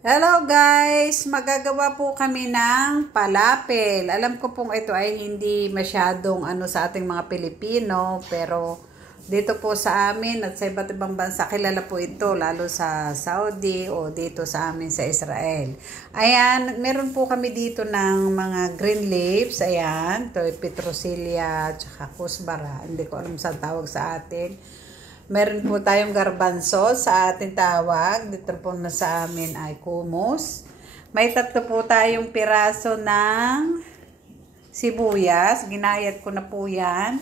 Hello guys! Magagawa po kami ng palapel. Alam ko pong ito ay hindi masyadong sa ating mga Pilipino, pero dito po sa amin at sa iba't ibang bansa kilala po ito, lalo sa Saudi o dito sa amin sa Israel. Ayan, meron po kami dito ng mga green leaves. Ayan, ito ay petrosilya tsaka kusbara. Hindi ko alam saan tawag sa atin. Meron po tayong garbanzo sa ating tawag. Dito po na sa amin ay kumus. May tatlo po tayong piraso ng sibuyas. Ginayat ko na po yan.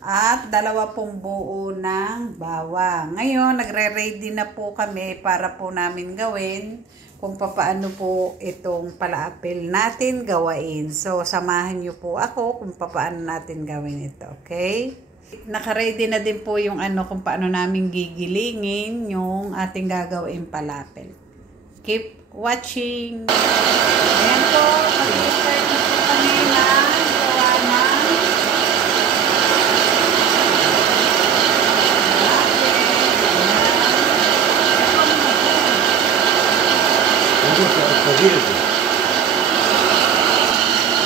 At 2 pong buo ng bawang. Ngayon, nagre-ready na po kami para po namin gawin kung paano po itong palapel natin gawain. So, samahan niyo po ako kung paano natin gawin ito. Okay? Naka-ready na din po yung kung paano namin gigilingin yung ating gagawin palapel. Keep watching! Ayan po, mag-start na po kami na gawa ng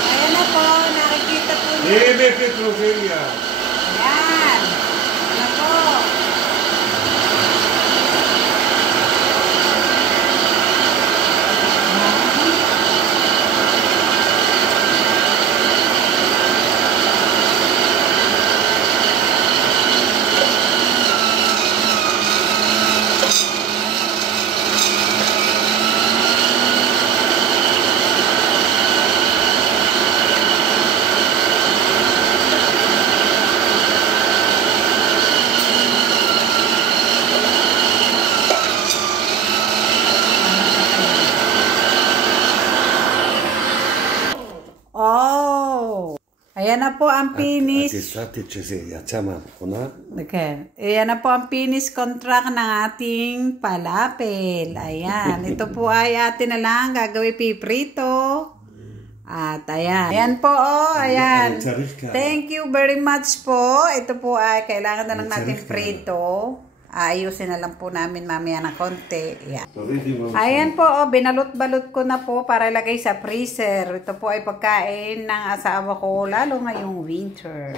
ayan na po, nakikita po niyo. Ayan. Ayan po. Oh, ayan na po ang finish. Okay. Ayan na po ang finish contract ng ating palapel. Ayan. Ito po ay atin na lang gagawin piprito. At ayan. Ayan po, oh. Ayan. Thank you very much po. Ito po ay kailangan na lang natin prito. Ayusin na lang po namin mamaya na konti. Ayan. Ayan po, oh, binalot-balot ko na po para ilagay sa freezer. Ito po ay pagkain ng asawa ko, lalo ngayong winter.